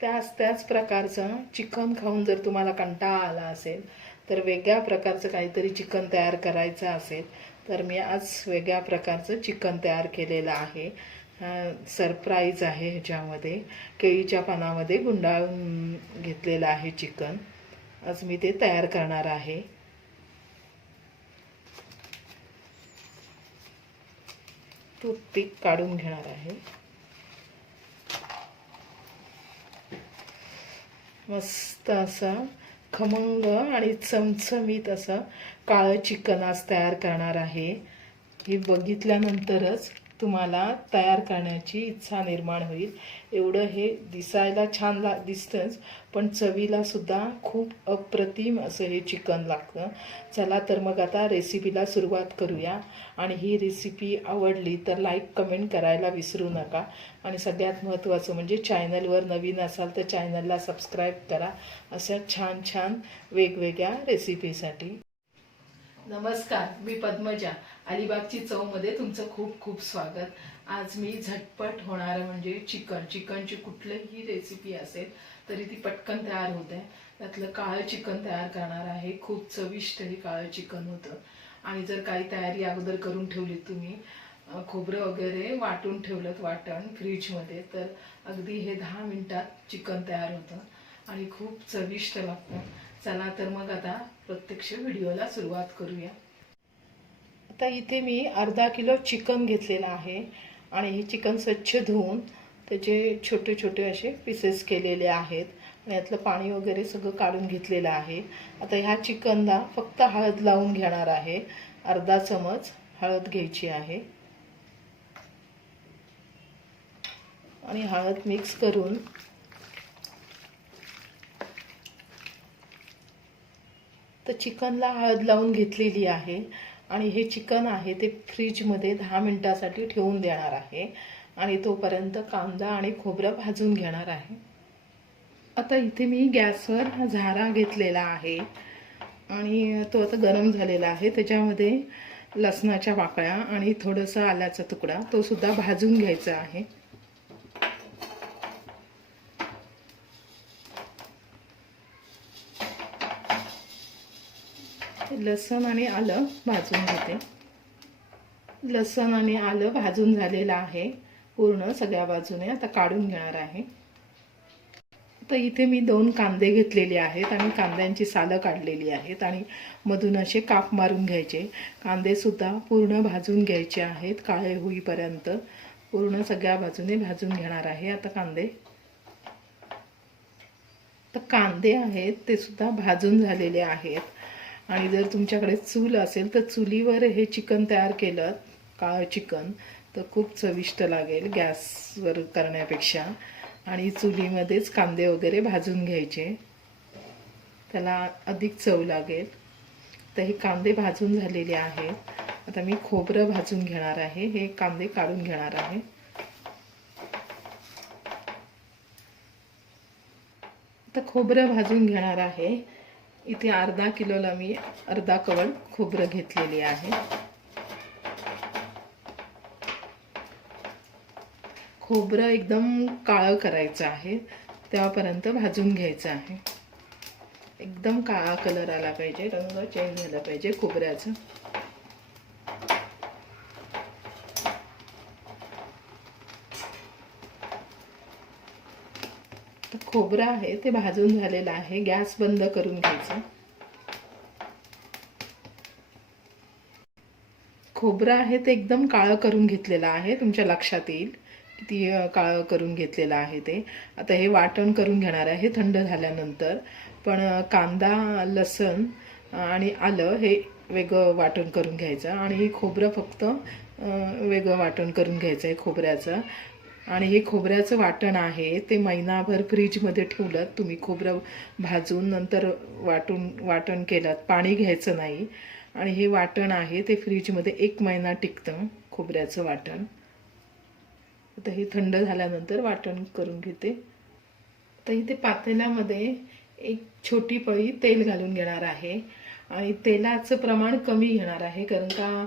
त्याच त्याच प्रकारचं चिकन खाऊन जर तुम्हाला कंटाळा आला असेल तर वेगळ्या प्रकारचं काहीतरी चिकन तयार करायचं असेल तर मी आज वेगळ्या प्रकारचं चिकन तयार केलेलं आहे. सरप्राईज आहे ह्याच्यामध्ये. केळीच्या पानामध्ये गुंडाळून घेतलेलं आहे चिकन. आज मी ते तयार करणार आहे. टूथपिक काढून घेणार आहे. मस्त असा खमंग आणि चमचमीत असं काळं चिकन आज तयार करणार आहे. हे बघितल्यानंतरच तुम्हाला तयार करण्याची इच्छा निर्माण होईल. एवढं हे दिसायला छान ला दिसतंच पण चवीला सुद्धा खूप अप्रतिम असं हे चिकन लागतं. चला तर मग आता रेसिपीला सुरुवात करूया. आणि ही रेसिपी आवडली तर लाईक कमेंट करायला विसरू नका. आणि सगळ्यात महत्त्वाचं म्हणजे चॅनलवर नवीन असाल तर चॅनलला सबस्क्राईब करा. अशा छान छान वेगवेगळ्या रेसिपीसाठी नमस्कार मी पद्मजा. अलिबागची चवमध्ये तुमचं खूप खूप स्वागत. आज मी झटपट होणारं म्हणजे चिकन. चिकनची कुठलीही रेसिपी असेल तरी ती पटकन तयार होते त्यातलं काळं चिकन तयार करणार आहे. खूप चविष्ट हे काळं चिकन होतं. आणि जर काही तयारी अगोदर करून ठेवली तुम्ही खोबरं वगैरे वाटून ठेवलं वाटण फ्रीजमध्ये तर अगदी हे दहा मिनिटात चिकन तयार होतं. आणि खूप चविष्ट लागतं चला तर मग आता प्रत्यक्ष व्हिडिओला सुरुवात करूया. आता इथे मी अर्धा किलो चिकन घेतलेलं आहे आणि हे चिकन स्वच्छ धुवून त्याचे छोटे छोटे असे पीसेस केलेले आहेत. आणि यातलं पाणी वगैरे सगळं काढून घेतलेलं आहे. आता ह्या चिकनला फक्त हळद लावून घेणार आहे. अर्धा चमच हळद घ्यायची आहे. आणि हळद मिक्स करून तर चिकनला हळद लावून घेतलेली आहे. आणि हे चिकन आहे ते फ्रीजमध्ये दहा मिनटासाठी ठेवून देणार आहे. आणि तोपर्यंत कांदा आणि खोबरं भाजून घेणार आहे. आता इथे मी गॅसवर हा झारा घेतलेला आहे. आणि तो आता गरम झालेला आहे. त्याच्यामध्ये लसणाच्या वाकळ्या आणि थोडंसं आल्याचा तुकडा तो सुद्धा भाजून घ्यायचा आहे. लसण आणि आलं भाजून घेते. लसण आणि आलं भाजून झालेलं आहे. पूर्ण सगळ्या बाजूने आता काढून घेणार आहे. तर इथे मी दोन कांदे घेतलेले आहेत आणि कांद्यांची सालं काढलेली आहेत आणि मधून असे काप मारून घ्यायचे. कांदेसुद्धा पूर्ण भाजून घ्यायचे आहेत. काळे होईपर्यंत पूर्ण सगळ्या बाजूने भाजून घेणार आहे आता कांदे. तर कांदे आहेत ते सुद्धा भाजून झालेले आहेत. आणि जर तुमच्याकडे चूल असेल तर चुलीवर हे चिकन तयार केलं काळं चिकन तर खूप चविष्ट लागेल गॅसवर करण्यापेक्षा. आणि चुलीमध्येच कांदे वगैरे भाजून घ्यायचे. त्याला अधिक चव लागेल. तर हे कांदे भाजून झालेले आहेत. आता मी खोबरं भाजून घेणार आहे. हे कांदे काढून घेणार आहे. आता खोबरं भाजून घेणार आहे. इथे अर्धा किलोला मी अर्धा कवळ खोबरं घेतलेली आहे. खोबरं एकदम काळं करायचं आहे. तेव्हापर्यंत भाजून घ्यायचं आहे. एकदम काळा कलर आला पाहिजे रंग चेंज झाला पाहिजे खोबऱ्याचं. खोबरं आहे ते भाजून झालेलं आहे. गॅस बंद करून घ्यायचं. खोबरं आहे ते एकदम काळं करून घेतलेलं आहे. तुमच्या लक्षात येईल किती काळं करून घेतलेलं आहे ते. आता हे वाटण करून घेणार आहे थंड झाल्यानंतर. पण कांदा लसण आणि आलं हे वेगळं वाटण करून घ्यायचं. आणि हे खोबरं फक्त वेगळं वाटण करून घ्यायचं आहे खोबऱ्याचं. आणि हे खोबऱ्याचं वाटण आहे ते महिनाभर फ्रीजमध्ये ठेवलं तुम्ही खोबरं भाजून नंतर वाटून वाटण केलं पाणी घ्यायचं नाही. आणि हे वाटण आहे ते फ्रीजमध्ये एक महिना टिकतं खोबऱ्याचं वाटण. आता हे थंड झाल्यानंतर वाटण करून घेते. तर इथे पातेल्यामध्ये एक छोटी पळी तेल घालून घेणार आहे. आणि तेलाचं प्रमाण कमी घेणार आहे कारण का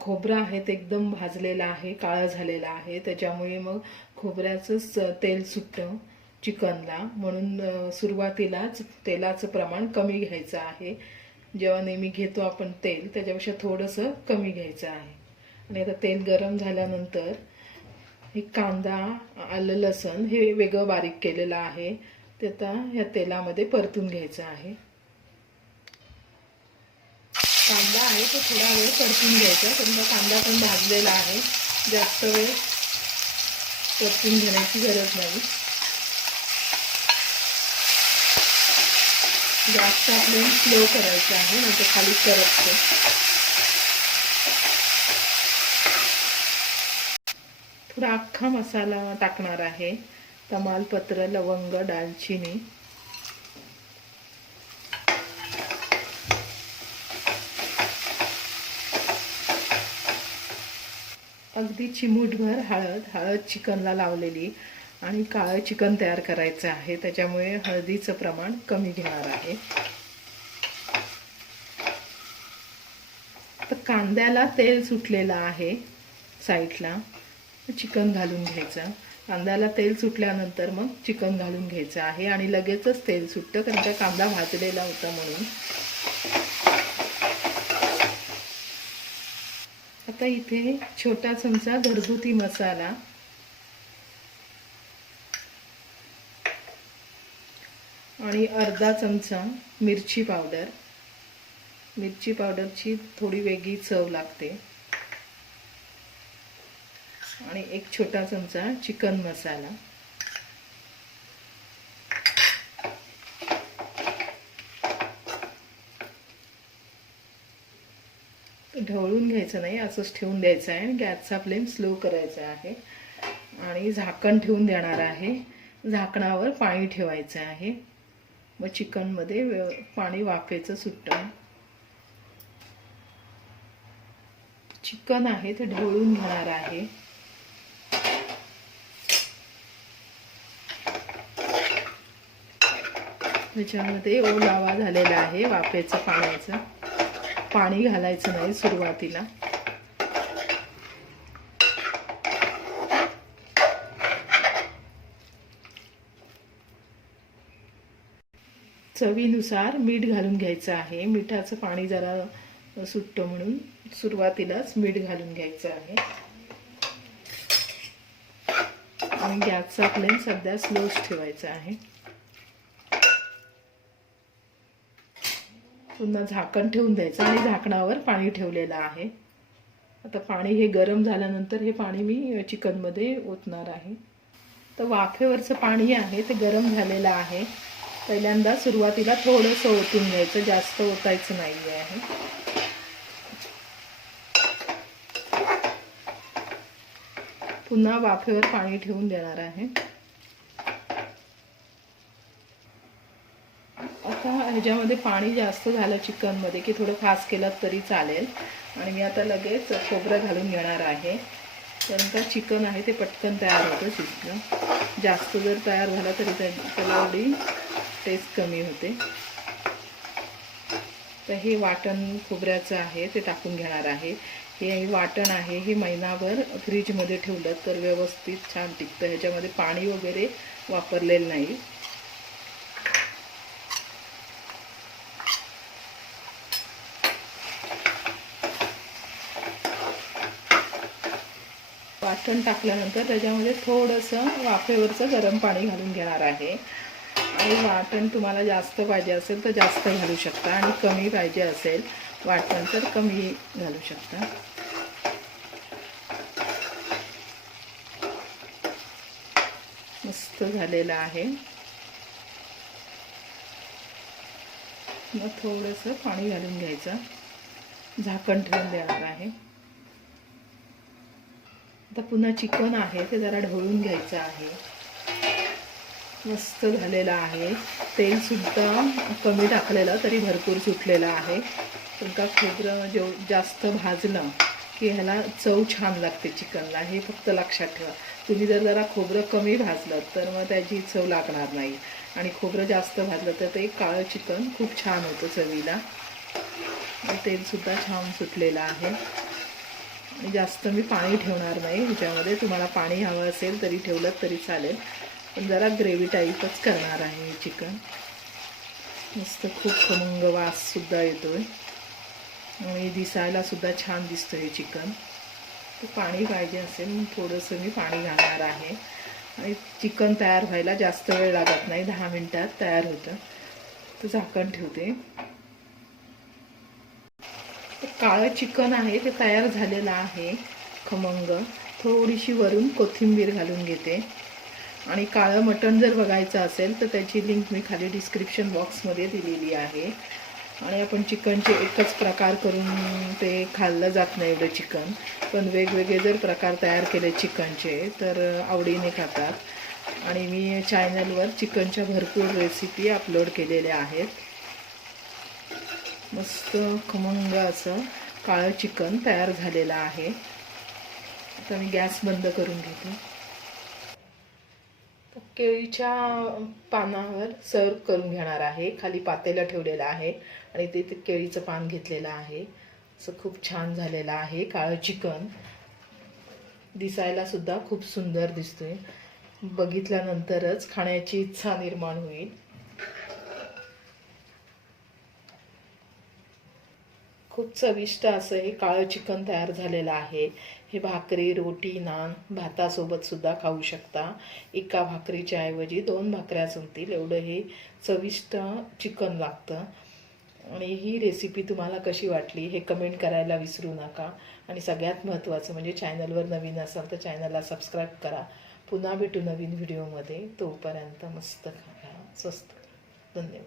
खोबरं आहे ते एकदम भाजलेलं आहे काळं झालेलं आहे. त्याच्यामुळे मग खोबऱ्याचंच तेल सुटतं चिकनला. म्हणून सुरुवातीलाच तेलाचं प्रमाण कमी घ्यायचं आहे. जेव्हा नेहमी घेतो आपण तेल त्याच्यापेक्षा थोडंसं कमी घ्यायचं आहे. आणि आता तेल गरम झाल्यानंतर हे कांदा आलं लसण हे वेगळं बारीक केलेलं आहे. ते आता ह्या तेलामध्ये परतून घ्यायचं आहे. कांदा आहे तो थोडा वेळ परतून घ्यायचा कारण का कांदा पण भाजलेला आहे. जास्त वेळ परतून घेण्याची गरज नाही. जास्त आपल्याला स्लो करायचं आहे नंतर खाली करपते. थोडा अख्खा मसाला टाकणार आहे. तमालपत्र लवंग दालचिनी. अगदी चिमूटभर हळद हळद चिकनला लावलेली आणि काळं चिकन तयार करायचं आहे. त्याच्यामुळे हळदीचं प्रमाण कमी घेणार आहे. तर कांद्याला तेल सुटलेलं आहे साईडला. चिकन घालून घ्यायचं. कांद्याला तेल सुटल्यानंतर मग चिकन घालून घ्यायचं आहे आणि लगेचच तेल सुटतं कारण त्या कांदा भाजलेला होता म्हणून. आता इथे छोटा चमचा घरगुती मसाला. आणि अर्धा चमचा मिरची पावडर. मिरची पावडरची थोडी वेगळी चव लागते. आणि एक छोटा चमचा चिकन मसाला. ढवळून घ्यायचं नाही असंच ठेवून द्यायचं आहे आणि गॅसचा फ्लेम स्लो करायचा आहे. आणि झाकण ठेवून देणार आहे. झाकणावर पाणी ठेवायचं आहे. मग चिकनमध्ये व्यव पाणी वाफेचं सुटतं चिकन आहे ते ढवळून घेणार आहे. त्याच्यामध्ये ओलावा झालेला आहे वाफेचं पाण्याचं. पाणी घालायचं नाही सुरुवातीला. चवीनुसार मीठ घालून घ्यायचं आहे. मिठाचं पाणी जरा सुटतं म्हणून सुरुवातीलाच मीठ घालून घ्यायचं आहे. आणि गॅसचा फ्लेम सध्या स्लोच ठेवायचा आहे. पुन्हा झाकण ठेवून द्यायचं आणि झाकणावर पाणी ठेवलेलं आहे. आता पाणी हे गरम झाल्यानंतर हे पाणी मी चिकनमध्ये ओतणार आहे. तर वाफेवरचं पाणी आहे ते गरम झालेलं आहे. पहिल्यांदा सुरुवातीला थोडंसं ओतून घ्यायचं जास्त ओतायचं नाही आहे. पुन्हा वाफेवर पाणी ठेवून देणार आहे आता ह्याच्यामध्ये पाणी जास्त झालं चिकनमध्ये की थोडं फास्ट केलं तरी चालेल. आणि मी आता लगेच खोबरं घालून घेणार आहे. कारण का चिकन आहे ते पटकन तयार होतं शिजलं. जास्त जर तयार झालं तरी त्याला एवढी टेस्ट कमी होते. तर हे वाटण खोबऱ्याचं आहे ते टाकून घेणार आहे. हे वाटण आहे हे महिनाभर फ्रीजमध्ये ठेवलं तर व्यवस्थित छान टिकतं. ह्याच्यामध्ये पाणी वगैरे वापरलेलं नाही. वाटण टाकल्यानंतर त्याच्यामध्ये थोडंसं वाफेवरचं गरम पाणी घालून घेणार आहे. आणि वाटण तुम्हाला जास्त पाहिजे असेल तर जास्त घालू शकता आणि कमी पाहिजे असेल वाटण तर कमी घालू शकता. मस्त झालेलं आहे. मग थोडंसं पाणी घालून घ्यायचं. झाकण ठेवून देणार आहे. आता पुन्हा चिकन आहे ते जरा ढवळून घ्यायचं आहे. मस्त झालेलं आहे. तेलसुद्धा कमी टाकलेलं तरी भरपूर सुटलेलं आहे. पण का खोबरं जेव जास्त भाजलं की ह्याला चव छान लागते चिकनला हे फक्त लक्षात ठेवा. तुम्ही जर जरा खोबरं कमी भाजलं तर मग त्याची चव लागणार नाही. आणि खोबरं जास्त भाजलं तर ते काळं चिकन खूप छान होतं चवीला. तेलसुद्धा छान सुटलेलं आहे. आणि जास्त मी पाणी ठेवणार नाही. ह्याच्यामध्ये तुम्हाला पाणी हवं असेल तरी ठेवलं तरी चालेल. पण जरा ग्रेव्ही टाईपच करणार आहे हे चिकन. मस्त खूप खमंग वाससुद्धा येतो आहे आणि दिसायलासुद्धा छान दिसतं हे चिकन. तर पाणी पाहिजे असेल थोडंसं मी पाणी घालणार आहे. आणि चिकन तयार व्हायला जास्त वेळ लागत नाही दहा मिनटात तयार होतं. तर झाकण ठेवते. काळं चिकन आहे ते तयार झालेलं आहे खमंग. थोडीशी वरून कोथिंबीर घालून घेते. आणि काळं मटण जर बघायचं असेल तर त्याची लिंक मी खाली डिस्क्रिप्शन बॉक्समध्ये दिलेली आहे. आणि आपण चिकनचे एकच प्रकार करून ते खाल्लं जात नाही एवढं चिकन. पण वेगवेगळे जर प्रकार तयार केले चिकनचे तर आवडीने खातात. आणि मी चॅनलवर चिकनच्या भरपूर रेसिपी अपलोड केलेल्या आहेत. मस्त खमंग असं काळं चिकन तयार झालेलं आहे. आता मी गॅस बंद करून घेते. केळीच्या पानावर सर्व करून घेणार आहे. खाली पातेलं ठेवलेलं आहे आणि ते ते केळीचं पान घेतलेलं आहे. असं खूप छान झालेलं आहे काळं चिकन. दिसायला सुद्धा खूप सुंदर दिसतोय. बघितल्यानंतरच खाण्याची इच्छा निर्माण होईल. खूप चविष्ट असं हे काळं चिकन तयार झालेलं आहे. हे भाकरी रोटी नान भातासोबत सुद्धा खाऊ शकता. एका भाकरीच्या ऐवजी दोन भाकऱ्या जमतील. एवढं हे चविष्ट चिकन लागतं. आणि ही रेसिपी तुम्हाला कशी वाटली हे कमेंट करायला विसरू नका. आणि सगळ्यात महत्त्वाचं म्हणजे चॅनलवर नवीन असाल तर चॅनलला सबस्क्राईब करा. पुन्हा भेटू नवीन व्हिडिओमध्ये तोपर्यंत मस्त खा. स्वस्त. धन्यवाद.